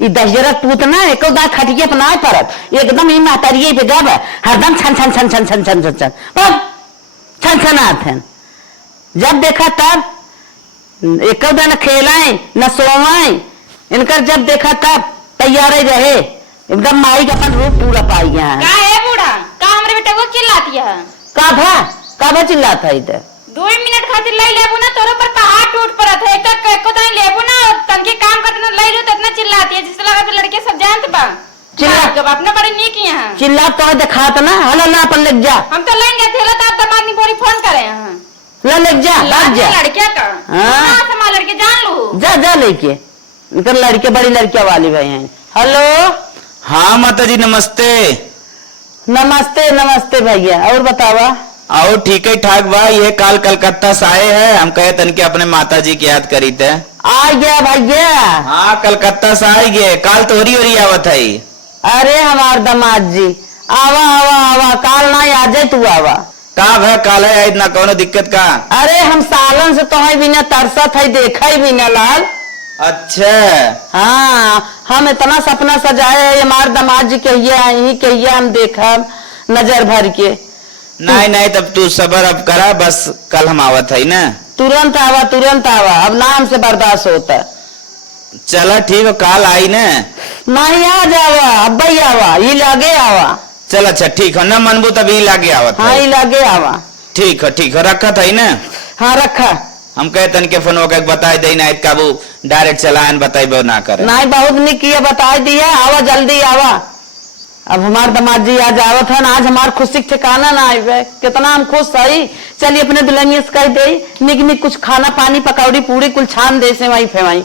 ये दशजरा पूत ना एक दांत खटिए अपना परत एकदम ही मातारिये पे जब हरदम छन छन छन छन छन छन छन छन छन छन आते हैं। जब देखा तब एक दिन खेलाएं न सोवाएं इनकर जब देखा तब तैयार ही रहे एकदम माई का अपन रूप पूरा पाई गया है। का है बूढ़ा का हमरे बेटा को चिल्लाती है काभा चिल्लाता है इधर 2 मिनट खातिर लई लेबो ना तोरे पर पहाड़ टूट पड़त है एक एको तनी लेबो ना तनके काम करत ना लई लो त इतना चिल्लाती है जिस लगा लड़के सब जानत बा चिल्ला के अपने बड़े नीक यहां चिल्ला तो दिखात ना हला ना अपन लग जा हम तो लेंगे थेला त तमानी बोरी फोन करे यहां ला लग जा भाग जा लड़के का हां समाल लड़के जान लो जा लेके इनकर लड़के बड़ी लड़कियां वाली भाई हैं। हेलो हाँ माता जी नमस्ते। नमस्ते नमस्ते भैया और बतावा आओ ठीक है ठाक बा ये काल कलकत्ता से आए हैं हम कहे तन के अपने माता जी की याद करी थे आ गया भैया। हाँ कलकत्ता से आ गए काल तो होरी आवत है। अरे हमार दामाद जी आवा आवा आवा काल ना आ जाए तू आवा का भै काल है इतना कौनो दिक्कत का। अरे हम सालन से तो बिना तरसत है देखा ही बिना लाल। अच्छा हाँ हम इतना सपना सजाए है हमार दामाद जी कहिए हम देखा नजर भर के। नहीं तब तू सबर अब करा बस कल हम आवत है ना। तुरंत आवा अब ना हमसे बर्दाश्त होता। चला ठीक है काल आई ना। नहीं आ जावा अब ही आवा ये लगे आवा। चल अच्छा ठीक है न मनबू तभी लागे आवत। हाँ ये लगे आवा। ठीक है रखा था ना। हाँ रखा। हम कहे तन के फोन के बताई दे ना काबू डायरेक्ट चलान बताई ना करे। नहीं बहुत नहीं किया बता दिया आवा जल्दी आवा। अब हमारे दामाद जी आज आवत है आज हमारे खुशी ठिकाना ना आए कितना हम खुश सही। चलिए अपने दुल्हनिया से कह दे निक कुछ खाना पानी पकौड़ी पूरी कुल छान दे से वही फेवाई।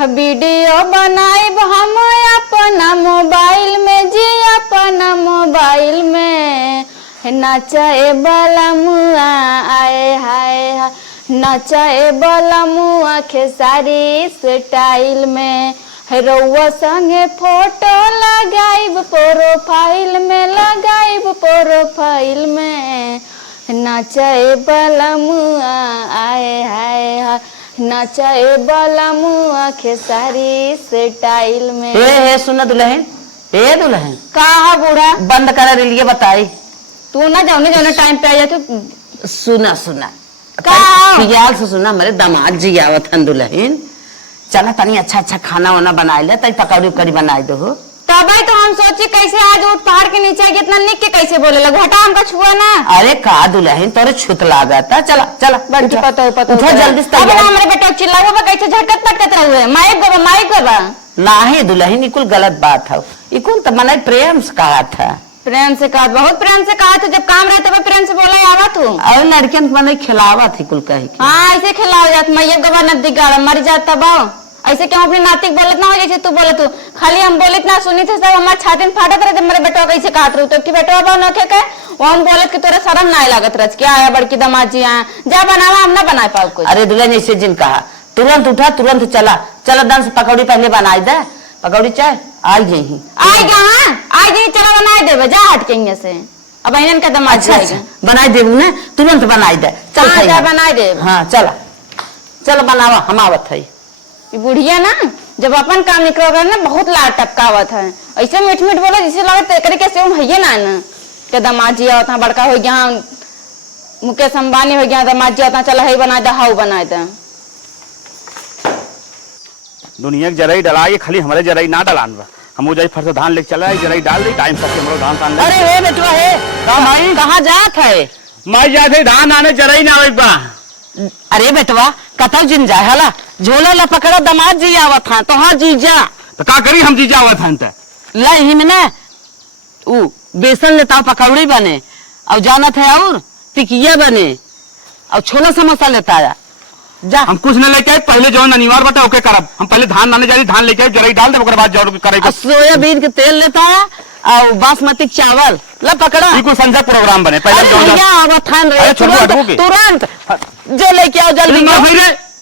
वीडियो बनाइब हम अपना मोबाइल में जी अपना मोबाइल में नचाए वाला मुआ आए हाय नचाए वाला मुआ खेसारी स्टाइल में रउआ संगे फोटो लगाइब प्रोफाइल में नचाए वाला मुआ आए हाय नचाए वाला मुआ खेसारी स्टाइल में। हे सुना दुल्हन कहा बूढ़ा बंद कर लिए बताई तू ना जाने टाइम पे आ जा तू सुना ख्याल से सुना मेरे दामाद जी आवत हन दुल्हन चला तनी अच्छा खाना वाना बना ले तनी पकौड़ी उकड़ी बना दो तभी तो हम सोचे कैसे आज उठ पहाड़ के नीचे इतना निक के कैसे बोले लग हटा हमका छुआ ना। अरे का दुल्हन तोरे छुत लागता चला पता जल्दी से हमारे बेटा चिल्लाओ कैसे झटकत पटकत रहे माइक बाबा नहीं दुल्हन कुल गलत बात है इकुल तो मने प्रेम से कहा था। प्रेम से कहा बहुत प्रेम से कहा था जब काम रहता प्रेम से बोला आवा तू और लड़कियन मने खिलावा थी कुल कही हाँ ऐसे खिलाओ जात मैया गवा नदी गाड़ा मर जाता बाओ ऐसे क्यों अपने नातिक बोलत ना हो जैसे तू बोले तू खाली हम बोलत ना सुनी थे सब हमारे छाती में फाटत रहे मेरे बेटवा कैसे काट रू तो कि बेटवा बा नखे के वो हम बोलत कि तोरा शर्म ना लागत रच क्या आया बड़की दामाद जी आया जा बनावा हम ना बना पाओ कुछ। अरे दुल्हन ऐसे जिन कहा तुरंत उठा तुरंत चला दन से पकौड़ी पहले बनाई दे पकौड़ी चाय आई गई चला बना देवे जा हट के से अब इनन का दामाद अच्छा बनाई देबू ना तुरंत बनाई दे चल जा बनाई दे। हाँ चल बनावा हम आवत है। बुढ़िया ना जब अपन काम निकल ना बहुत लाड टपकावत है ऐसे मीठ बोला जिसे लगे कैसे है ना के दामाद जी आवत बड़का हो गया मुकेश अंबानी हो गया दामाद जी आवत चल है बना दे हाउ बना दे दुनिया के जराई डला ये खाली हमारे जराई ना डलान बा हम जाई फर से धान लेके चला जराई डाल दे टाइम से हमरो धान अरे हे बेटवा हे कहां जात है मैं जाते धान आने जराई ना आवे बा। अरे बेटवा कतौ जिन जाए हला झोला ला पकड़ा दामाद जी आवत हां तो हां जीजा तो का करी हम जीजा आवत हन त ला ही में ना ऊ बेसन लेता पकौड़ी बने और जानत है और टिकिया बने और छोला समोसा लेता है जा हम कुछ न लेके पहले जो अनिवार्य बता ओके करब हम पहले धान लाने जा रही धान लेके जराई डाल दे ओकर बाद जरूर करेगा सोयाबीन के तेल लेता है और बासमती चावल ला पकड़ा बिल्कुल संजय प्रोग्राम बने पहले तुरंत जो लेके आओ जल्दी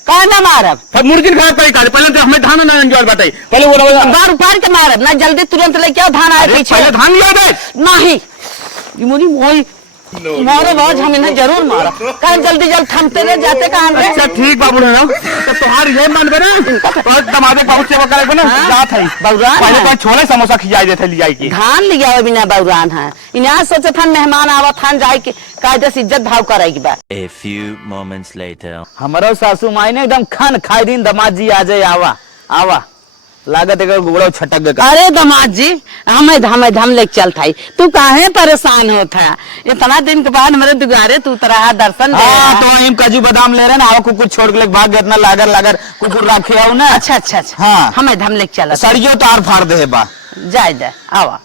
कहा ना मारब मुर्गिन खा पहले तो हमें धान ना एंजॉय बताई पहले वो बार उपार के मारब ना जल्दी तुरंत लेके आओ धान आए पीछे पहले धान लिया दे नहीं मुनी वही मारो बाज, हम इन्हें जरूर मारो। कहीं जल्दी जल्द थमते रहे, जाते कहाँ रे? अच्छा ठीक बाबू ना, तो तुम्हार ये मन बना और दमादे बहुत सेवा करे बना जात है बउरान पहले है। तो छोले समोसा खिलाई देते ले जाई की। धान लिया हो बिना बउरान है। इन्हें सोचे था मेहमान आवत हन जाए के कायदे से इज्जत भाव करेगी बा। A few moments later. हमारो सासू माई ने एकदम खान खाई दिन दामाद जी आ जाए आवा आवा लागत एक गुगड़ो छटक गया। अरे दामाद जी, हमें धम लेके चलता है। तू काहे परेशान होता है? इतना दिन के बाद मेरे दुआरे तू तरह दर्शन दे रहा हाँ है। तो हम काजू बादाम ले रहे ना, आओ कुकुर छोड़ के लेके भाग गया, इतना लागर लागर कुकुर रखे आओ ना। अच्छा अच्छा अच्छा, हाँ। हमें धम लेके चला। सड़ियो तार फाड़ दे बा। जाए जाए आवा,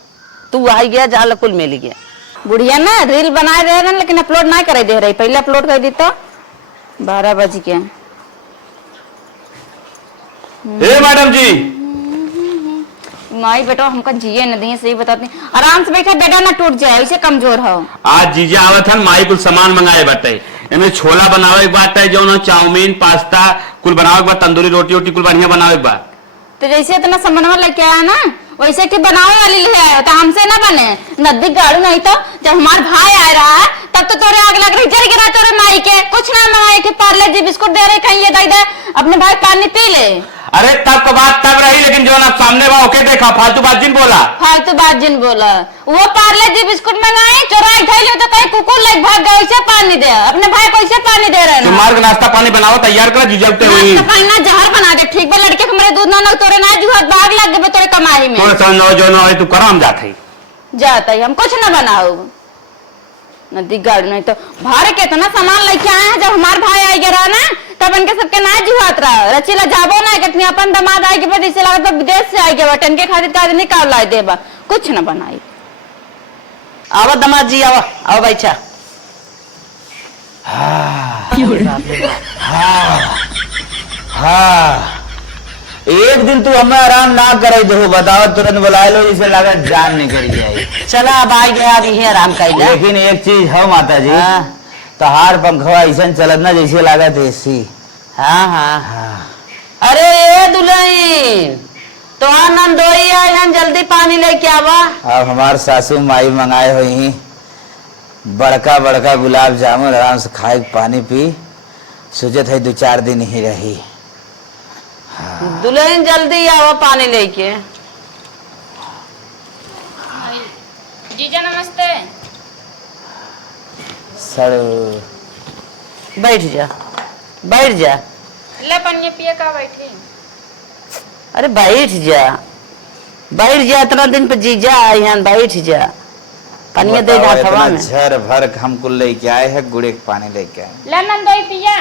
तू आई गया जहाँ कुल मिल गया। बुढ़िया ना रील बनाए रहे ना, लेकिन अपलोड नहीं करे दे रही। पहले अपलोड कर दी तो 12 बज के। ए मैडम जी, माई बेटा हमका जिए न दिए, सही बताती। आराम से बैठा, बेटा ना टूट जाए, ऐसे कमजोर हो। आज जीजा आवत हन, माई कुल सामान मंगाए बाटे। एमे छोला बनावे के बात है, जो चाउमीन पास्ता कुल बनावे के बाद, तंदूरी रोटी वोटी कुल बढ़िया बनावे के बाद। तो जैसे इतना सामानवा लेके आया ना, वैसे कि बनावे वाली ले आया तो हमसे ना बने। नदी गाड़ू नहीं तो जब हमार भाई आ रहा है तब तो तोरे आग लग रही, जल गिरा तोरे माई के। कुछ ना मंगाए के, पार्ले जी बिस्कुट दे रहे, कहीं ये दे दे, अपने भाई पानी पी ले। अरे तब का बात तब रही, लेकिन जो ना सामने बा ओके देखा, फालतू बात जिन बोला। फालतू बात जिन बोला। वो पार्ले जी बिस्कुट मंगाए, चोराई थैली तो कहीं कुकुर लग भाग गए, ऐसे पानी दे। अपने भाई को ऐसे पानी दे रहे तुम्हारे के नाश्ता पानी बनाओ तैयार कर, जीजलते हुई नाश्ता पानी ना जहर बना दे, ठीक बा। लड़के के मेरे दूध ना तोरे ना जुआ बाग लग गए तोरे कमाई में। थोड़ा सा नौ जो नौ तू कराम जाते जाता ही हम कुछ ना बनाओ। नदी गाड़ी नहीं तो भारे के इतना सामान लेके आए हैं। जब हमारे भाई आ गया रहा ना, तब इनके सबके ना जुआत रहा। रचीला जाबो ना कितनी अपन दामाद आए के बाद इसे लगा विदेश से आ गया, टन के खातिर का निकाल लाए देबा, कुछ ना बनाई। आवा दामाद जी, आवा आवा बैठा। हाँ एक दिन तू हमें आराम ना करे दो, बताओ तुरंत बुला लो, जिसे लगा जान निकल गई। चला अब आ गया, अभी है आराम कर ले। लेकिन एक चीज है माता जी, हाँ। तहार पंखवा ऐसा चलत ना जैसे लागत एसी। हाँ हाँ। अरे ये दुल्हन, तो नंदोई आए हैं, जल्दी पानी लेके आवा। अब हमार सासू माई मंगाए हुई बड़का बड़का गुलाब जामुन, आराम से खाए पानी पी, सोचत है 2-4 दिन ही रही। दुल्हन जल्दी आवा पानी लेके। जीजा नमस्ते। सर बैठ जा, बैठ जा। ले पानी पिए का बैठी। अरे बैठ जा, बैठ जा। इतना दिन पे जीजा आए हैं, बैठ जा। पानी दे बताओ, हाथवा इतना में। झर भर हमको लेके आए हैं, गुड़े के पानी लेके आए। ले नंदोई पिया।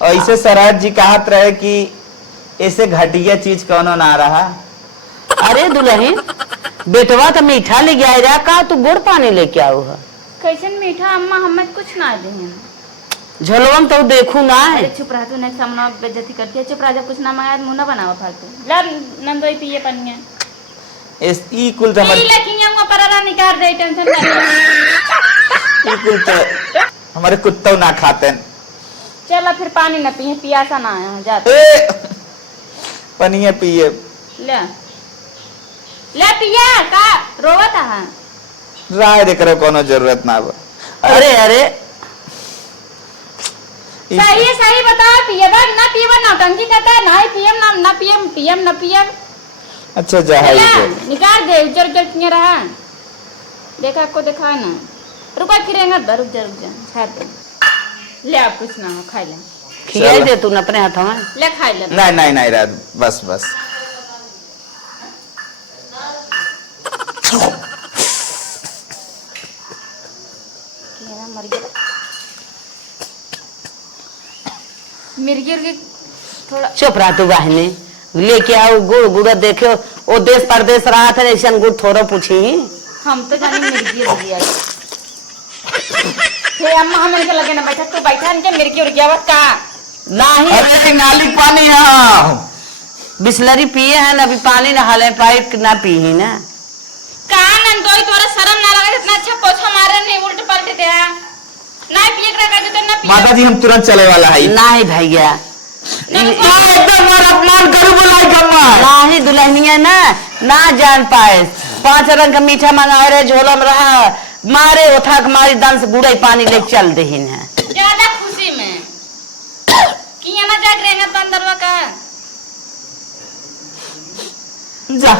और ऐसे सराज जी कहत रहे कि ऐसे घटिया चीज कौनो ना रहा। अरे दुल्हन, बेटवा तो मीठा ले गया रहा का, तू गुड़ पानी लेके आओ है। कैसन मीठा अम्मा, हमें कुछ ना दे। झोलवन तो देखू ना है। चुप रहा, तू नहीं सामना बेइज्जती करती है। चुप रहा, जब कुछ ना मंगाया मुंह ना बनावा फालतू। ला नंदोई पिए पानी। इस ई कुल तो हमारे परारा निकाल दे, टेंशन ई कुल तो हमारे कुत्तों ना खाते हैं। चला फिर पानी ना पिए, पियासा ना है जाते। ए, पनिया पिए। ले ले पिया का रोवत है। राय देख रहे कोनो जरूरत ना बा। अरे अरे सही है, सही बता। पिएबा ना पिएबा, नौटंकी करता है। ना ही पियम ना ना पियम, पियम ना पियम। अच्छा जहाज निकाल दे, उजर उजर क्यों रहा। देखा आपको दिखा ना। रुका खिरेंगा, रुक जा छाड़ दे। ले आप कुछ ना हो, खाई ले। खियाई दे तू अपने हाथों में। ले खाई ले। नहीं नहीं नहीं रात बस बस। मर गया मिर्गी उर्गी थोड़ा। चुप रहा तू बहने, लेके आओ गुड़। गुड़ देखो वो देश परदेश रहा था, ऐसा गुड़ थोड़ा पूछी। हम तो जाने मिर्गी उर्गी आई। हे अम्मा हम इनके लगे ना बैठा, तू बैठा इनके मिर्गी उर्गी आवत का नहीं। अरे नाली पानी है, बिस्लरी पिए हैं ना, अभी पानी ना हाले पाइप ना पी ही ना। कान नंदोई तोरा शर्म ना लगे, इतना अच्छा पोछा मारे नहीं, उल्ट पलट दे ना पिए करा कर दे ना पिए। माता जी हम तुरंत चले वाला है। नहीं भैया, एकदम अपमान करू बुलाई कम्मा। नहीं दुल्हनिया ना ना जान पाए। 5 रंग का मीठा मंगा रहे, झोला में रहा मारे उठा के मारी दान से गुड़ाई पानी ले चल देहिन है ज्यादा खुशी में किया ना जाग रहे तो अंदरवा का जा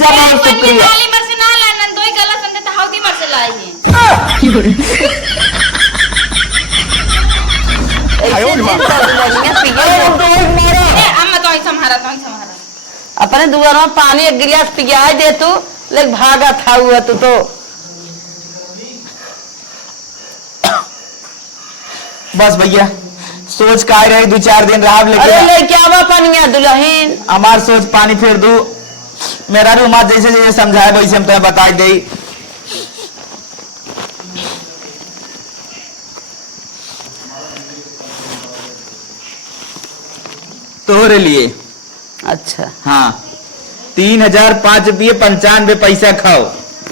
जा बहुत शुक्रिया नाली मर से ना लाना दो ही गला संदे तो हाउदी मर से लाई है ऐसे नहीं तो दुल्हनिया पिए ए अम्मा तो संभारा अपने दुआर में पानी एक गिलास पिया दे तू ले भागा था हुआ तू तो बस भैया सोच का रहे 2-4 दिन रहा अरे लेकिन ले क्या बा पनिया दुल्हन हमार सोच पानी फेर दू मेरा रूमा जैसे जैसे समझाए वैसे हम तुम्हें बता दे तोहरे लिए अच्छा हाँ 3005 रुपये 95 पैसा खाओ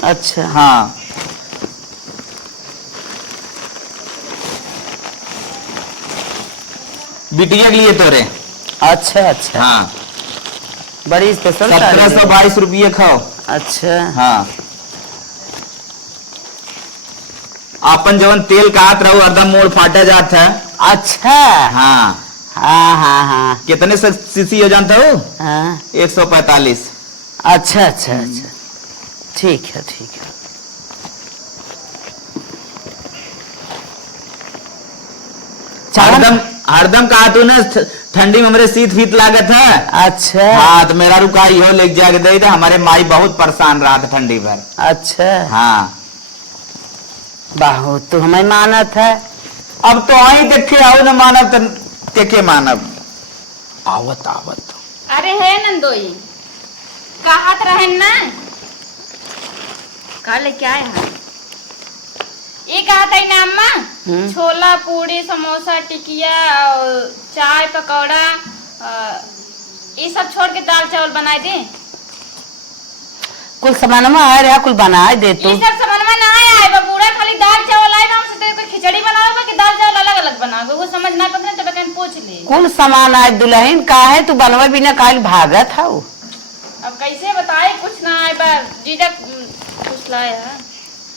अच्छा हाँ बिटिया के लिए तोरे अच्छा अच्छा हाँ बड़ी स्पेशल 1722 रुपये खाओ अच्छा हाँ अपन जवन तेल काट रहो एकदम मोड़ फाटा जाता है अच्छा हाँ हाँ हाँ हाँ कितने सीसी हो जानता हूँ हाँ 145 अच्छा अच्छा अच्छा ठीक है हरदम हरदम कहा तू ना ठंडी में हमारे शीत फीत लागत है अच्छा हाँ तो मेरा रुका यो लेके जाके दे दे हमारे माई बहुत परेशान रहा था ठंडी भर अच्छा हाँ बहुत तो हमें मानत है अब तो आई देखे आओ न मानव तो के मानव आवत आवत अरे है नंदोई कहत रहन ना काले क्या है ये कहा था ना अम्मा छोला पूड़ी समोसा टिकिया और चाय पकौड़ा ये सब छोड़ के दाल चावल बनाए दे कुल सामान में आ रहा कुल बना दे तू ये सब सामान में ना आया है बूढ़ा खाली दाल चावल आए हमसे तेरे को खिचड़ी बनाओगे कि दाल चावल अलग अलग बनाओगे वो समझ ना पता तो बहन पूछ ले कुल सामान आए दुल्हन का है तू बनवा बिना काल भागत है अब कैसे बताए कुछ ना आए बार जीजा कुछ लाए है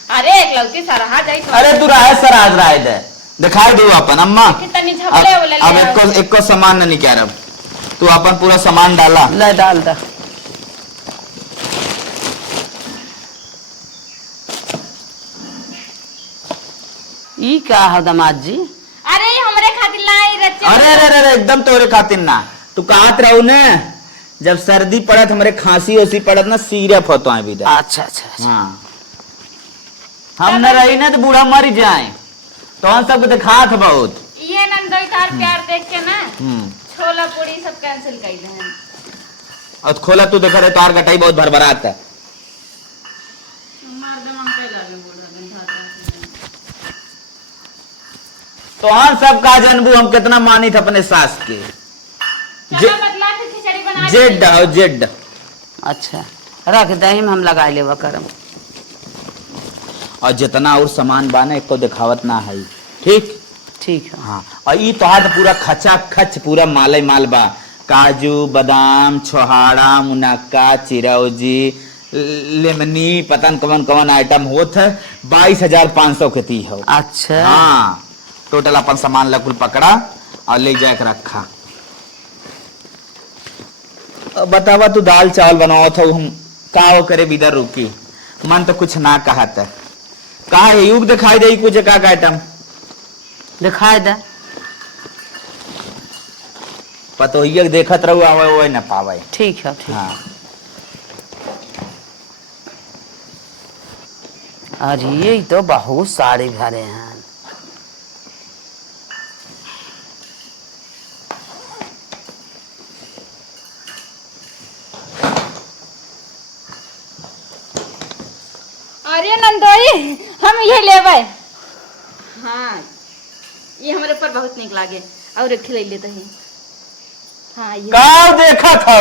अरे एक लौती सराहा जाई तो अरे तू राय सर आज राय दे दिखाई दू अपन अम्मा कितनी झपले बोले अब एक सामान नहीं कह रहा तू अपन पूरा सामान डाला ले डाल दा ई क्या है दामाद जी अरे ये हमरे खातिर लाई रच्चे अरे अरे अरे एकदम तोरे खातिर ना तू कहत रहू ने जब सर्दी पड़त हमारे खांसी ओसी पड़त ना सीरियस होतो है भी अच्छा अच्छा अच्छा हाँ हम न रही ना तो बूढ़ा मर जाए तो हम सबको दिखात बहुत ये नंदोई तार प्यार देख के ना छोला पूड़ी सब कैंसिल कर दे और खोला तू देखा रहे तार कटाई बहुत भरभरात है तो हम सब का जनबू हम कितना मानी थे अपने सास के चलो बदला के खिचड़ी बना जेड हो जेड अच्छा रख दही में हम लगा लेवा करम और जितना और सामान बाने एक को दिखावत ना है ठीक ठीक है हाँ और ये तो हाथ पूरा खचा खच पूरा माले माल बा काजू बादाम छोहाड़ा मुनक्का चिरौजी लेमनी पतन कवन कवन आइटम होत है 22,500 के ती हो अच्छा हाँ टोटल अपन सामान लकुल पकड़ा और ले जाके रखा अब बतावा तू दाल चावल बनाओ था हम का हो करे बिदर रुकी मन तो कुछ ना कहा था कहा है युग दिखाई दे कुछ का आइटम दिखाई दे पतो ये देखत रहू आवे वो न पावे ठीक है ठीक हाँ अरे ये तो बहुत सारे भरे हैं अरे नंदोई हम ये लेबै हाँ ये हमारे ऊपर बहुत निक लागे और एक खिलाई लेते हैं हाँ ये का देखा था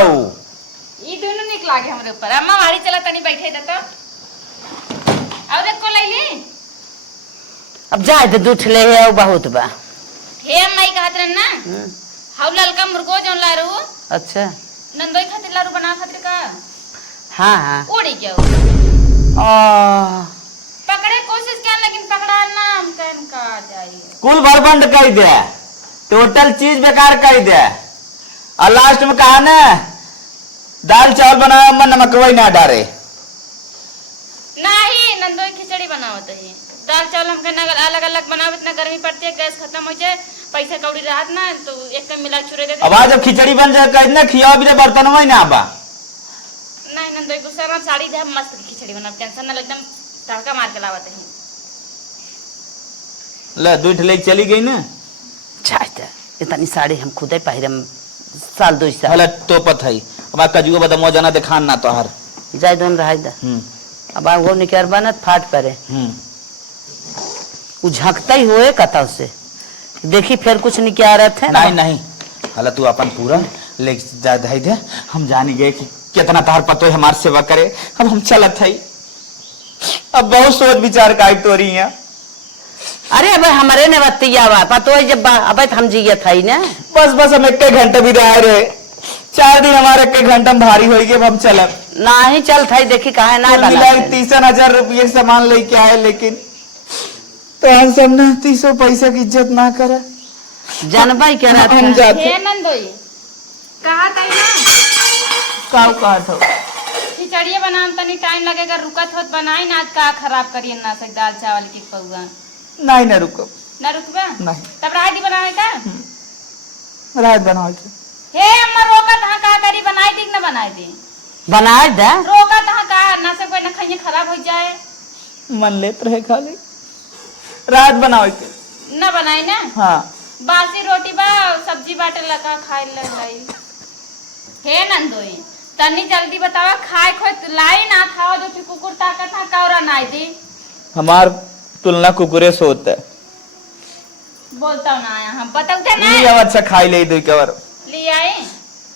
ये दोनों निक लागे हमारे ऊपर अम्मा वाड़ी चला तनी बैठे दे तो और एक को ले ले अब जाए तो दूठ ले है बहुत बा हे अम्मा ई कहत रहन ना हाउ ललका मुर्गो जोन ला रहू अच्छा नंदोई खातिर लारू बना खातिर का हाँ हाँ ओड़ी क्या आ, पकड़े कोशिश किया लेकिन पकड़ा ना हम कहन का जाइए कुल भरबंड कर दे, टोटल चीज बेकार कर दे, और लास्ट में कहा ना दाल चावल बनाया मन नमक वही ना डारे। नहीं नंदोई खिचड़ी बनावत है दाल चावल हमके ना अलग अलग बनावे इतना गर्मी पड़ती है गैस खत्म हो जाए पैसा कौड़ी रात ना तो एक कम मिला चुरे दे अब आज जब खिचड़ी बन जाए कह ना खिया भी बर्तन में ना आबा। नहीं नंदोई गुस्सा में साड़ी दे मस्त खिचड़ी बनाव टेंशन ना एकदम तड़का मार के लावत है ले दूठ ले चली गई ना चाहते इतनी साड़ी हम खुद ही पहरे साल 2 साल हला तोपत है अब कजुआ बदमो जना दिखान ना तोहर जाए दोन रह दा अब वो निकर बनत फाट परे वो झकता ही होए कतौ से देखी फिर कुछ नहीं क्या रहे थे नहीं नहीं हला तू अपन पूरा ले जा दे हम जानी गए कि कितना तार पतो है हमारे सेवा करे अब हम चलत है अब बहुत सोच विचार काट तो रही है। अरे अब हमारे ने बत्तिया हुआ पतो है जब अब हम जिया था ही ना बस बस हम 1 घंटे भी रह रहे 4 दिन हमारे 1 घंटा में भारी होई के हम चलब ना ही चल था देखी कहा ना कुल मिला 30,000 रुपये सामान लेके आए लेकिन तो हम सब ना 300 पैसे की इज्जत ना करे जानबा ही कह रहा हम था जाते हे नंदोई कहा था ना काऊ कहा था खिचड़िया बनाम तनी टाइम लगेगा रुकत होत बनाई ना आज का खराब करिए ना सक दाल चावल की पौआ नहीं ना रुको ना रुकबा नहीं तब रात ही बनावे का रात बनाओ हे अम्मा रोका तहां का करी बनाई दी ना बनाई दी बनाए दे रोका तहां का ना से कोई ना खाइए खराब हो जाए मन लेत रहे खाली रात बनाओ के ना बनाई ना हाँ बासी रोटी बा सब्जी बाटे लगा खाए लई हे नंदोई तनी जल्दी बतावा खाए खोए तो लाई ना खाओ जो फिर कुकुर ताकत था कौरा नाई दी हमार तुलना कुकुरे से होता है बोलता ना आया हम बताऊ ना ये अब अच्छा खाई ले दो कवर ले आए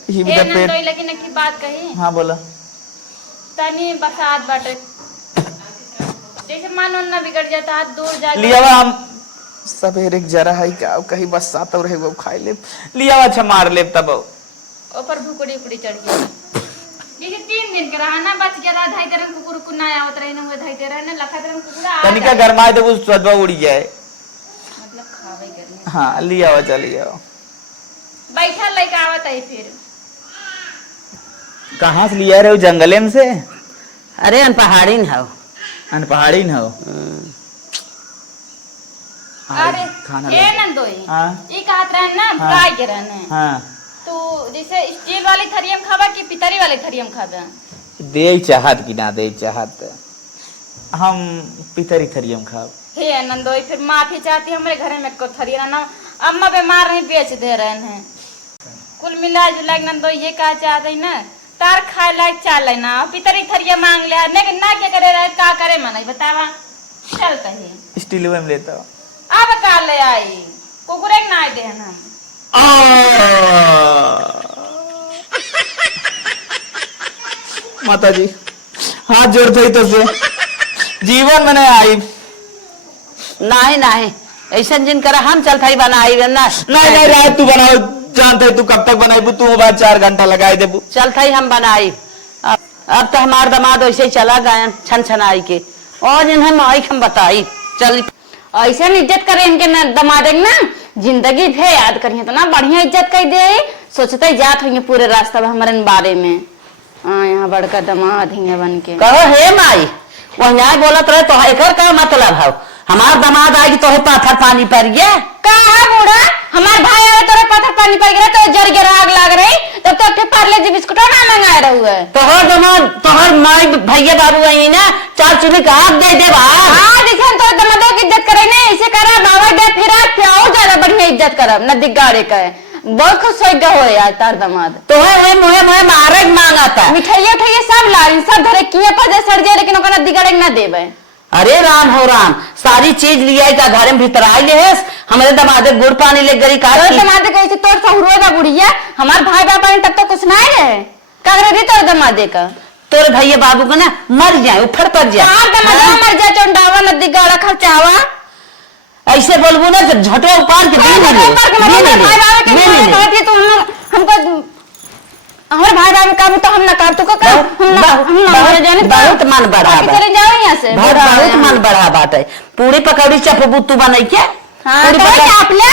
ही भी हे तो पेट नंदोई लेकिन एक बात कही हाँ बोला तनी बरसात बाटे जैसे मानो ना बिगड़ जाता हाथ दूर जा लिया हुआ हम सवेरे जरा है का कहीं बस सात और है वो खाई ले लिया हुआ अच्छा मार ले तब ऊपर भुकड़ी उकड़ी चढ़ गई जैसे 3 दिन के रहा ना बच गया ढाई तरह कुकुर को ना आवत रहे ना वो ढाई तरह ना लखा तरह कुकुर आ तनिका गरमाए तो वो स्वदवा उड़ जाए मतलब खावे करने हाँ लिया हुआ चल लिया बैठा लेके आवत है फिर कहाँ से लिया रहे हो जंगले में से अरे अन पहाड़ी न हो अन पहाड़ी न हो अरे खाना ए नंदोई हाँ ये कहत रहे ना हाँ। गाय के रहने हाँ तो जैसे स्टील वाली थरियम खावा कि पितरी वाली थरियम खावा दे चाहत कि ना दे चाहत हम पितरी थरियम खाओ हे नंदोई फिर माफी चाहती हमरे घरे में को थरिया ना अम्मा बीमार नहीं बेच दे रहे हैं कुल मिला जुला नंदोई ये कहा चाहते ना तार खाए लायक चाल ना पितरी थरिया मांग लिया नहीं ना क्या करे रहे का करे मना बतावा चलता है स्टील में लेता हूँ अब का ले आई कुकुरे ना आए दे ना माता जी हाथ जोड़ते ही तो से जीवन में नहीं आई नहीं नहीं ऐसा जिन करा हम चल था बनाई ना नहीं नहीं रात तू बनाओ जानते तू कब तक बनाई तू बाद 4 घंटा लगाए देबू चल था हम बनाई अब तो हमार दामाद वैसे ही चला गए छन छन आई के और जिन हम आई हम बताई चल ऐसे इज्जत करे इनके न दमाद ना जिंदगी भे याद करिए तो ना बढ़िया इज्जत कर दे सोचते जात होंगे पूरे रास्ता में हमारे बारे में यहाँ बड़का दमाद हिंगे बन के कहो हे माई वह बोलत रहे तो एकर का मतलब है हमार दामाद आई तो पाथर पानी पर गया कहा बूढ़ा हमार भाई आवे तोरे पत्थर पानी पर गिरा तो जर गिरा आग लाग रही तब तो पार्ले जी बिस्कुट ना मंगाए रहुए तोहर दामाद तोहर माई भैया बाबू आई ना 4 चूल्हे का हाथ दे दे हाँ देखिए तो दमादों की इज्जत करे ना ऐसे करा बाबा दे फिर और ज्यादा बढ़िया इज्जत करब न दिगाड़े का बहुत खुश हो यार तार दामाद तो है मोहे मोहे मारे मांगा था मिठाइया उठाइया सब लारी सब धरे किए पर दे सड़ जाए लेकिन ओकरा दिगाड़े ना देबे अरे राम हो राम सारी चीज लिया का घर में भीतर आई ले हमारे दमादे गुड़ पानी ले गई का दमादे कैसे तोर सहुरुएगा बुढ़िया हमार भाई बाबा ने तब तो कुछ ना है कागरे दी तोर दमादे का तोरे भैया बाबू को ना मर जाए उफर पर जाए हां दमादे मर जाए चंडावा नदी गाड़ा खर्चावा ऐसे बोलबू ना तो झटवा उपार के दे ले भाई बाबा के कहती तो हमको हमारे भाई भाई काम तो हम ना कर, तू का काम हम ना जाने बहुत मन बढ़ा बाकी चले जाओ यहाँ से। बहुत मन बढ़ा बात है। पूरी पकौड़ी चपबू तू बनाई क्या? हाँ पूरी तो पकौड़ी- आपने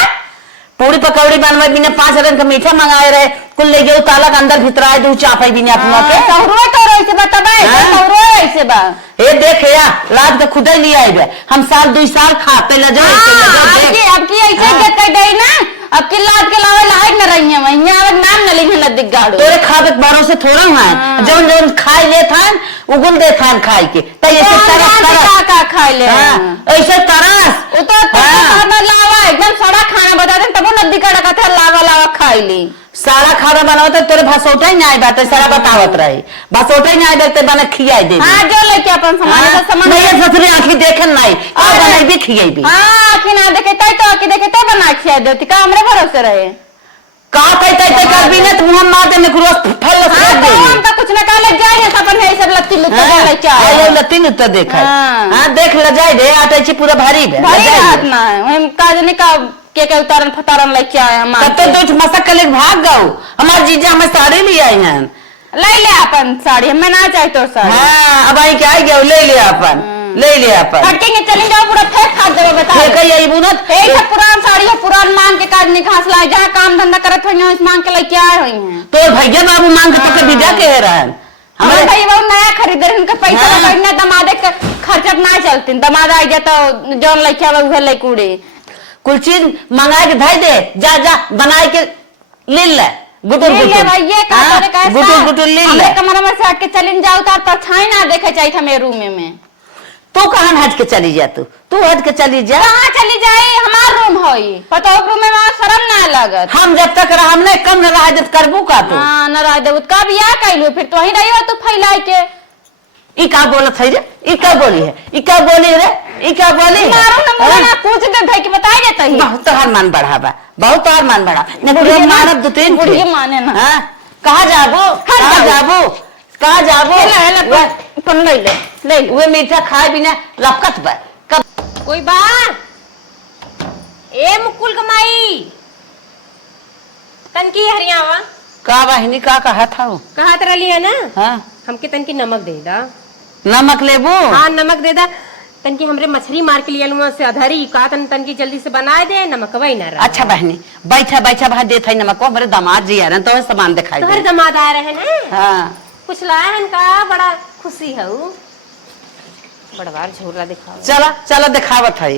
पूरी पकौड़ी बनवाई बिना 5 रंग का मीठा मंगाए रहे, कुल ले गए ताला के अंदर भितर आए दू चापाई बिना अपना के। सौरो तो ऐसे बताबे, हाँ। सौरो ऐसे बा। ए देख या लाद के खुदे ले आए हम साल 2 साल खाते ल जाए अब की ऐसे देख के गई ना, अब की लाद के लावे लायक न रही है वहीं अब नाम न लिखे न दिख गाड़ो। तोरे खावे के बारों से थोड़ा है जौन जौन खाई ले थान उगुल दे थान खाई के त ऐसे तरस तरस का खा ले ऐसे तरस वो तो खाना लावा एकदम सारा खाना बता दे तब नदी का डका था लावा लावा खाई ली। सारा खाना बनावत तोरे भसौटा ही नहीं बाटे सारा बतावत रही भसौटा ही नहीं देखते बने खियाई दे। हां जो लेके अपन सामान का सामान नहीं ससुरी आंखी देखन नहीं आ बनाई भी खियाई भी। हां आंखी ना देखे तो आंखी देखे तो बना खिया देती का हमरे भरोसे रहे का कहते कर भी ना तू हम मार दे निकरो फल से दे हम तो कुछ न काले जाए है अपन है सब लत्ती लुत्ता ले के आए आयो लतिन तो देखा हाँ। हां देख ल जाए दे आटे छी पूरा भारी है भाई हाथ ना है हम काजने का के उतारन फतारन लेके आए हम तब तो दो मसक ले भाग गऊ हमार जीजा हम साड़ी ले आए हैं। ले ले अपन साड़ी हमें ना चाहिए तो साड़ी। हां अब आई क्या गए ले ले अपन ले ले अपन हटेंगे चलें जाओ पूरा फेंक खा देबो बता फेंक यही बुनत एक सब पुरान साड़ी है पुरान मांग के काज निकास लाए जहां काम धंधा करत होई इस मांग के लेके आए हुई हैं। तो भैया बाबू मांग के तो विदा के रहन हमारे भाई वो नया खरीदे उनका पैसा हाँ। लगना दमादे का खर्चा ना चलती दमाद आ गया तो जौन लेके आवे उहे ले कूड़े कुल चीज मंगा के धई दे जा जा बनाए के ले ले गुटुल ले गुटुल भाई ये का करे का गुटुल गुटुल ले ले हमरे कमरा में से हट के चलिन जाओ तार परछाई ना देखे चाहिए हमें रूम में। तू कहां हट के चली जा तू हट के चली जा कहां चली जाए हमार रूम होई पता रूम में वहां शर्म ना लागत हम जब तक रह हमने कम न रह जब करबू का तू हां न रह देबू का बियाह कइलू फिर तो वहीं रहियो तू फैलाई के ई का बोलत है रे ई का बोली है ई का बोली रे ई का बोली मारो न मुंह ना पूछ दे भाई के बताई देता ही बहुत हर मन बढ़ावा बहुत और मन बढ़ा न बुढ़िया पूरे मा- मानव दो तीन बुढ़िया माने ना। हां कहां जाबो कहां जाबो कहां जाबो अपन ले ले वे मीठा खाए बिना लपकत बा कब कोई बात ए मुकुल कमाई तनकी हरियावा का बहिनी का कहा था कहा तरह लिया ना हां हमके तनकी नमक दे दा। नमक लेबो हाँ नमक दे दा तनकी हमरे मछली मार के लिया लुआ से अधरी का तनकी जल्दी से बनाए दे नमक वही ना रहा। अच्छा बहनी बैठा बैठा भाई देता ही नमक हमारे दामाद जी आ रहे हैं तो सामान दिखाई तोहरे दे दमाद आ रहे ना हां कुछ लाया हन का बड़ा खुशी है बड़ा बार झोला दिखाओ। चला चला दिखावत है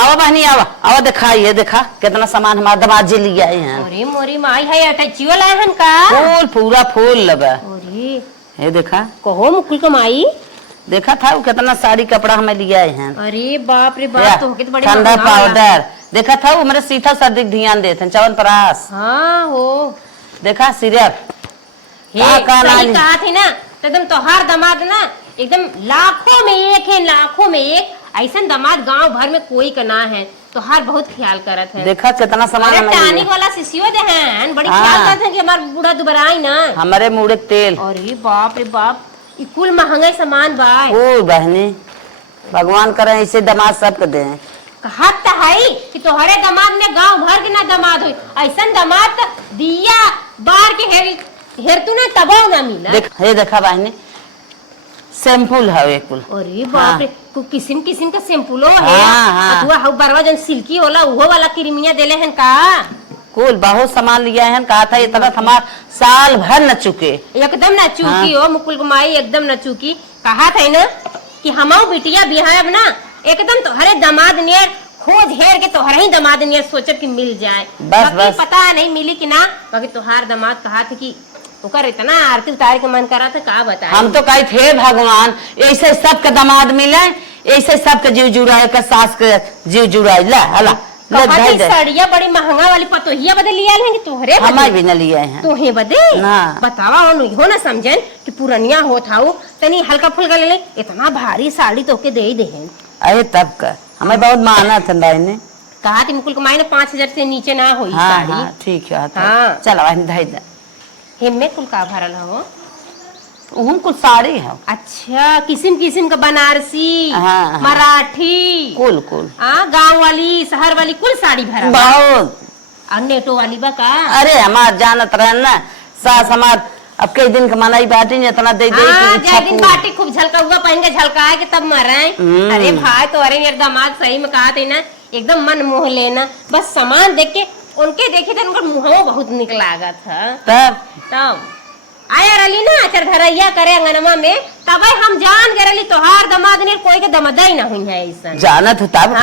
आवा बहनी आवा आवा दिखाइए देखा कितना सामान हमारे दामाद जी लिए आए हैं अरे मोरी माई है अटैचियो लाया हन का फूल पूरा फूल लगा अरे ये देखा कहो मुकुल कमाई देखा था वो कितना साड़ी कपड़ा हमें लिए आए हैं अरे बाप रे बाप तो के तो बड़ी ठंडा महंगा वाला। पाउडर देखा था वो मेरे सीधा सर्दी के ध्यान देते हैं च्यवनप्राश हाँ हो देखा सिरप ये सही कहा थी ना तो एकदम तोहार दामाद ना एकदम लाखों में एक है लाखों में एक ऐसा दामाद गांव भर में कोई का ना है तोहार बहुत ख्याल करत है। देखा कितना सामान अरे हमें टानिक लिए। वाला शिशियो दे हैं बड़ी हाँ। ख्याल करत है कि हमार बूढ़ा दुबराई ना। हमारे मुड़े तेल अरे बाप रे बाप ई कुल महंगा सामान बा ओ बहनी भगवान करे ऐसे दामाद सबके दे कहत तो है कि तोहरे दामाद में गांव भर के ना दामाद होई ऐसा दामाद तो दिया बार के हेर तू ना तबाव ना मिला। देख ये देखा बहनी सैंपल है एक कुल अरे बाप रे तू किसिम किसिम का शैम्पूलो है हाँ, हाँ। अथवा हउ बरवा जन सिल्की होला उहो वाला क्रीमिया देले हन का कुल बहुत सामान लिया है कहा था इतना हमार साल भर न चुके एकदम ना चूकी हो मुकुल कुमाई एकदम ना चूकी कहा था ना कि हमाऊ बिटिया बिहार ना एकदम तोहरे दामाद नियर खोज हेर के तोहरा ही दामाद नियर सोचब कि मिल जाए बस, बाकी बस। पता नहीं मिली कि ना बाकी तोहार दामाद कहा था कि ओकर इतना आरती उतार के मन करा था का बताए। हम तो कहे थे भगवान ऐसे सबके दामाद मिले ऐसे सबके जीव जुड़ाए का सास के जीव जुड़ाए ला हला ले कहा भाई थी दे सड़िया बड़ी महंगा वाली पतोहिया बदल लिया है कि तोहरे बदे? हमारे भी न लिए हैं तोहे बदे ना। बतावा हो ना समझन कि पुरनिया होत हाउ तनी हल्का फुल्का ले ले इतना भारी साड़ी तोके दे ही देहन। अरे तब का हमें बहुत माना था भाई ने कहा थी मुकुल कमाई ने 5000 से नीचे ना होई हाँ साड़ी। हाँ ठीक है हाँ। चलो बहन धाई दे हेमे कुल का भरल हो। उहम कुल साड़ी है अच्छा किस्म किस्म का बनारसी हाँ, हाँ। मराठी कुल कुल गांव वाली शहर वाली कुल साड़ी भरल बहुत और नेटो वाली बा का। अरे हमार जानत रहन ना सास हमार अब कई दिन कमाना ही बात ही इतना दे दे हाँ, कि इच्छा जाए दिन बाटी खूब झलका हुआ पहन के झलका के तब मरे। अरे भाई तो अरे मेरे दामाद सही में कहा थे ना, एकदम मन मोह लेना। बस सामान देख के उनके देखे थे, उनका मुँह बहुत निक लागा था। तब आया रली ना अचर धरैया करे अंगनमा में, तब हम जान गए रली तोहार दमाद ने कोई के दमदा ही ना हुई है ऐसा। जानत तब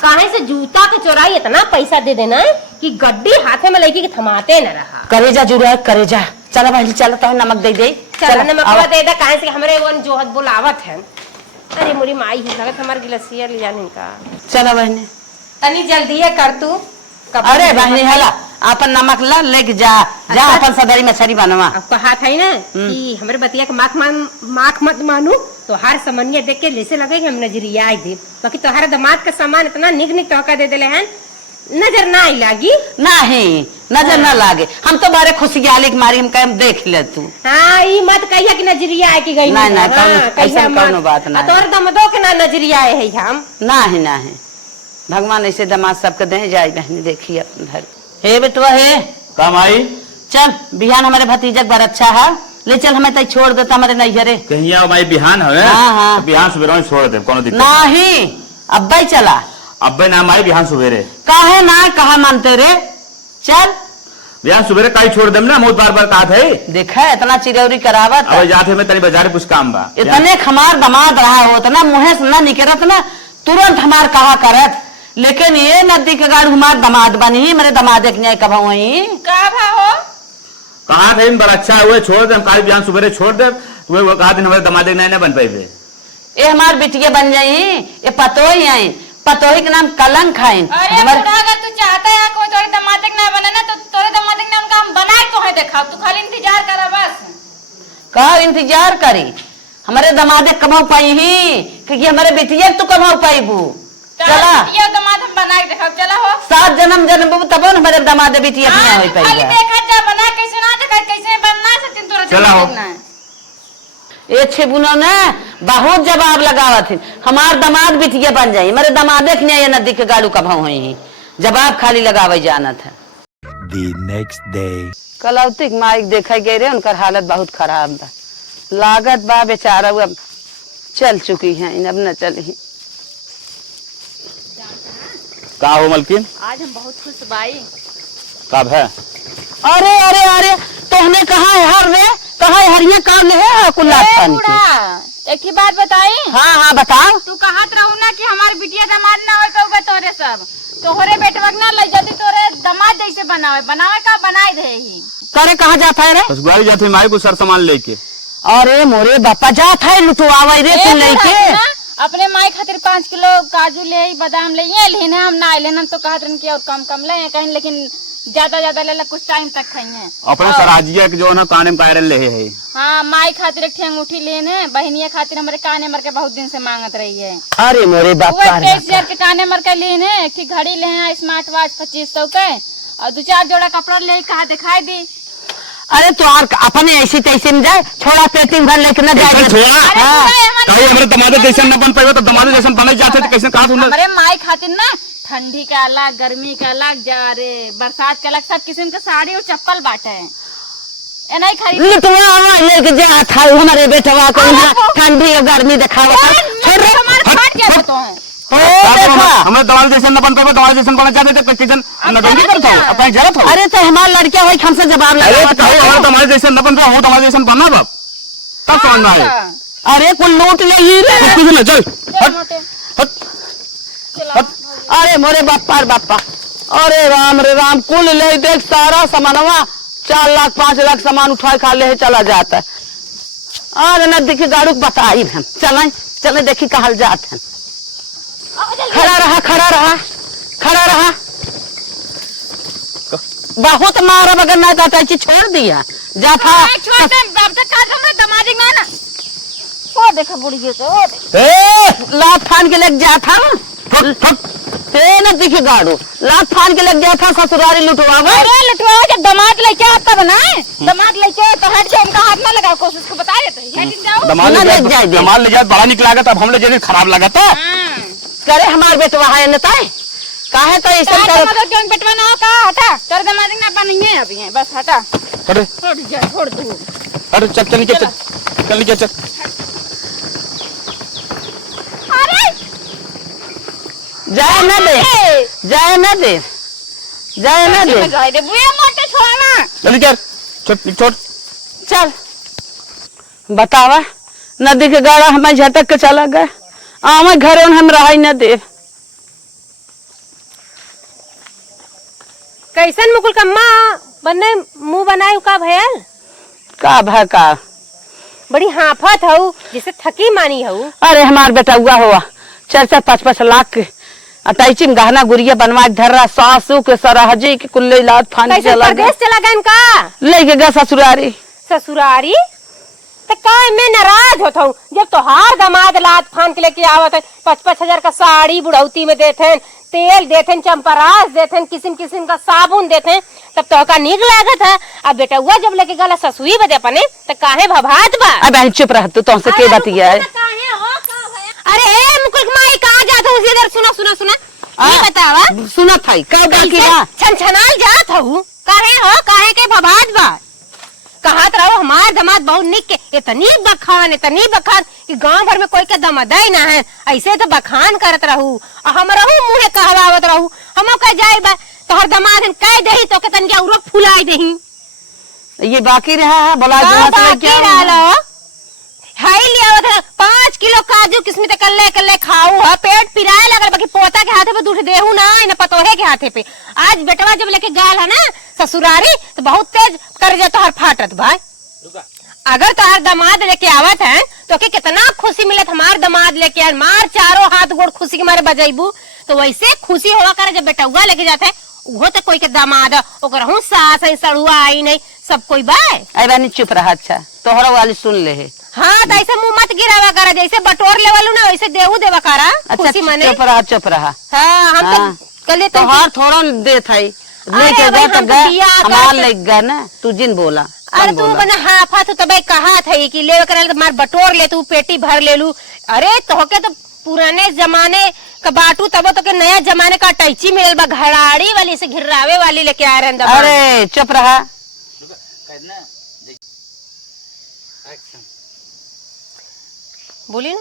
काहे से जूता के चोराई इतना पैसा दे देना कि गड्डी हाथे में लड़की के थमाते न रहा। करेजा जुड़ा करेजा। चला भाई चला तो नमक दे दे। चल नमक दे दे, काहे से हमरे वो जोहत बुलावत है। अरे मोरी माई ही लगत हमार गिलसिया ले जाने का। चला बहने तनी जल्दी है कर तू। अरे बहनी हला अपन नमक ला लेके जा जा अपन सदरी मछली बनवा। अब कहा था ना कि हमरे बतिया के माख मत मानू, तो हर समन्या देख के जैसे लगे कि हम नजरिया दे। बाकी तोहरे दामाद का सामान इतना निक निक तोहका दे देले हैं, नजर ना आई लागी। नहीं नजर ना लागे, हम तो बारे खुशहाली के मारी हम कह देख ले तू। हाँ ई मत कहिया कि नजरिया आए की गई। नहीं ऐसा कोनो बात ना। तोहर दमदो के ना नजरिया आए है हम। नहीं भगवान ऐसे दामाद सबके दे जाए। बहनी देखी अपन घर। हे बेटवा हे काम आई चल बिहान हमारे भतीजा बड़ा अच्छा है, ले चल हमें तय छोड़ देता हमारे नैहरे। कहीं माई बिहान है। हाँ। तो बिहान सुबह छोड़ दे, कोनो दिक्कत नहीं अब्बा ही चला। अब्बे नाम आई बिहान सुबेरे काहे ना कहा मानते रे। चल बिहान सुबेरे काई छोड़ देम ना, बहुत बार कहा था। देखा इतना चिरौरी करावत अब जाते में तनी बाजार कुछ काम बा। इतने खमार दमाद रहा होता ना, मुँह से ना निकलत ना, तुरंत हमार कहा करत। लेकिन ये नदी के गाड़ हमार दमाद बनी, मेरे दमाद एक न्याय कब वही कहा थे बड़ा अच्छा हुए छोड़ दे। काल बिहान सुबेरे छोड़ दे। वो कहा दिन हमारे दमाद नहीं बन पाए। ये हमार बिटिया बन जाई, ये पतोही आई, पतोही के नाम कलंक खाई। अगर तू चाहता है कोई तोरे दामाद ना बने ना, तो तोरे दामाद के नाम का हम बनाए तो है देखा, तू खाली इंतजार करा बस। कहा इंतजार करी, हमारे दमादे कमाऊ पाई ही, क्योंकि हमारे बिटिया तू कमाऊ पाई बू। चला ये दामाद हम बना के देखा। चला हो 7 जन्म तब न हमारे दमाद बिटिया अपना हो पाई। खाली देखा जा बना कैसे ना देखा कैसे बनना से तोरा चला हो। ये छेबुनो ने बहुत जवाब लगावा थी, हमार दमाद बिटिया बन जाई, मेरे दमादे के ये नदी के गाड़ू कभाऊ हुई। जवाब खाली लगावे जाना था। The next day. कलौतिक माइक देखा गए रे, उनकर हालत बहुत खराब बा, लागत बा बेचारा अब चल चुकी है, अब न चली। का हो मलकिन? आज हम बहुत खुश बाई। कब है? अरे अरे अरे तोहने कहा है हर रे, कहा है हरिया काम ले है कुल्ला खान की। एक ही बात बताई। हाँ बताओ। तू कहत रहू ना कि हमार बिटिया दामाद ना होए कहूगा तोरे सब, तोहरे बेटवा ना ले जल्दी तोरे दामाद जैसे बनावे का बनाई दे ही। करे कहाँ जाता है रे? ससुराल जाते माई को सर सामान लेके। अरे मोरे बापा जाता है लुटवावा रे तू लेके। अपने माई खातिर 5 किलो काजू ले बादाम ले ये लेने हम ना लेने, हम तो कहत रहन कि और कम ले कहीं, लेकिन ज्यादा ले ला कुछ टाइम तक खाइए। अपने सराजिया के जो है काने में कायरन ले है। हाँ माई खातिर एक अंगूठी लेने, बहनिया खातिर हमारे काने मर के बहुत दिन से मांगत रही है। अरे मोरे बापा 23,000 के काने मर के लेने, एक घड़ी ले स्मार्ट वॉच 2500 के, और 2-4 जोड़ा कपड़ा ले कहा दिखाई दी। अरे तो अपने ऐसी तैसे में जाए, छोड़ा पेटिंग भर लेके न जाए। हमारे दमादे जैसे न बन पाए तो दमादे जैसे बने जाते तो कैसे कहा तूने? हमारे माई खातिर ना ठंडी का अलग, गर्मी का अलग, जारे बरसात का अलग, सब किस्म के साड़ी और चप्पल बांटे है। नहीं खरीद लुटवा लेके जा था हमारे बेटवा को, ठंडी और गर्मी दिखावा। हमें दवाई जैसे न बन पाए, दवाई जैसे बनना चाहते थे किचन नगंगी करता हो अपनी जरूरत हो। अरे तो हमारा लड़का हो हमसे जवाब लगा, तुम्हारे जैसे न बन रहा हो, तुम्हारे जैसे बनना बाप तब समझ में आए। अरे कुल लूट ले चल अरे मोरे बापा, अरे राम कुल ले देख सारा सामानवा 4 लाख 5 लाख सामान उठा खा ले चला जाता है। अरे न देखी गाड़ू बताई हम चले देखी कहल जात है। खड़ा रहा बहुत मारा बगैर ना जाता छोड़ दिया जाता। देखा बुढ़िए को लात फान के लग जाता न दिखे गाड़ू, लात फान के लग जाता ससुरारी लुटवावा। अरे लुटवावा जब दामाद लेके आता बनाए, दामाद लेके तो हट जाए, उनका हाथ ना लगाओ, कोशिश को बता देते दमाद ले जाए बड़ा निक लागत, अब हम लोग जैसे खराब लागत करे हमारे बेटवा है नताए काहे तो ऐसा क्यों बेटवा ना हो का हटा, तेरे दामाद ना बनेंगे अभी बस हटा। अरे छोड़ दो अरे चल चल नीचे चल चल नीचे चल। जाए ना दे, जाए ना दे, जाए ना दे। जाए दे बुआ मोटे छोड़ना। चल नीचे छोड़ छोड़। चल बतावा, नदी के गाड़ा हमें झटक के चला गए, आवे घरे हम रहा न दे। कैसन मुकुल कम्मा बनने मुंह बनाए का भयल का भा का बड़ी हाफत हऊ जिसे थकी मानी हऊ। अरे हमार बेटा हुआ हुआ 4-5 लाख के अटैची में गहना गुड़िया बनवा के धर रहा, सासू के सराहजी के कुल्ले लाद फानी कैसे चला गया, परदेश चला गए का लेके गया ससुरारी। ससुरारी तो का मैं नाराज होता हूँ जब तोहार दामाद लात फान के लेके आवत है 5-5 हजार का साड़ी बुढ़ौती में देते, तेल देते, चंपरास देते, किस्म किस्म का साबुन देते, तब तो का नीक लागत है। अब बेटा हुआ जब लेके गला ससुई बदे अपने तो काहे भभात बा। अब बहन चुप रह तू, तुमसे के बतिया है। अरे मुकुल माई कहाँ जाता हूँ इधर, सुना सुना सुना ये बतावा सुना था का बाकी बा छनछनाल जात हूँ काहे के भभात बा। कहत रहो हमार दमाद बहुत निक के इतनी बखान कि गांव भर में कोई के दमदाई ना है, ऐसे तो बखान करत रहू और हम रहू मुंहे कहवावत रहू। हमो कह जाई बा तोहर दमाद हम कह देही तो के तनिया उरो फुलाई देही। ये बाकी रहा है बोला हाई लियावत है 5 किलो काजू किस्मित कल्ले खाऊ है, पेट पिराए लगल बाकी पोता के हाथे पे दूध देहू ना न पतोहे के हाथे पे। आज बेटवा जब लेके गाल है ना ससुरारी तो बहुत तेज कर जा तोहर फाटत भाई। अगर तोहर दामाद लेके आवत है तो के कितना खुशी मिलत, हमार दामाद लेके आए मार चारों हाथ गोड़ खुशी के मारे बजाइबू। तो वैसे खुशी होगा करे जब बेटा हुआ लेके जाता है वो तो कोई के दामाद ओकर हूँ सास है सड़ुआ आई नहीं सब कोई बाय। अरे बहन चुप रहा, अच्छा तोहरा वाली सुन ले है। हाँ तो ऐसे मुंह मत गिरावा करा, जैसे बटोर लेवलू ना वैसे देहू देवा करा। अच्छा खुशी मने चुप रहा। हाँ हम हाँ। तो कल तो तोहार थोड़ा दे था लेके अरे गए भाई, तो हम तो गए बिया हमार करके- लेके गए ना, तू जिन बोला अरे तू बना हाफा तो भाई कहा था कि ले कर मार बटोर ले तू पेटी भर ले लू। अरे तो के तो पुराने जमाने का बाटू तब तो के नया जमाने का टैची मिलल बा, घड़ाड़ी वाली से घिरावे वाली लेके आ रहे हैं। अरे चुप रहा। बोली ना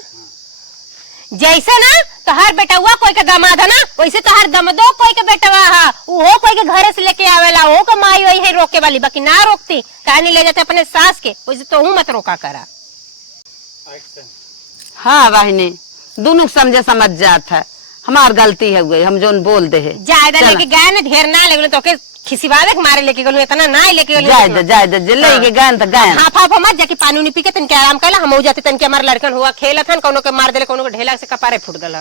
जैसे ना तोहार बेटा हुआ कोई का दामाद है ना वैसे तोहार दमदो कोई के बेटवा है वो कोई के घरे से लेके आवेला, वो का माई वही है रोके वाली बाकी ना रोकती कहा नहीं ले जाते अपने सास के, वैसे तो हूँ मत रोका करा। हाँ बहनी दोनों समझे समझ जात है, हमार गलती है गई, हम जोन बोल दे है। ज्यादा लेके गए ना ढेर ना ले तो के खिसिवावे के मारे लेके गलू, इतना ना लेके गलू। जाए लेके गए तो गए। हाँ फाफ मत जाके पानी उनी पी के तनके आराम कैला, हम हो जाते तनके हमारे लड़कन हुआ खेलत हन, कोनो के मार देले कोनो के ढेला से कपारे फूट गल।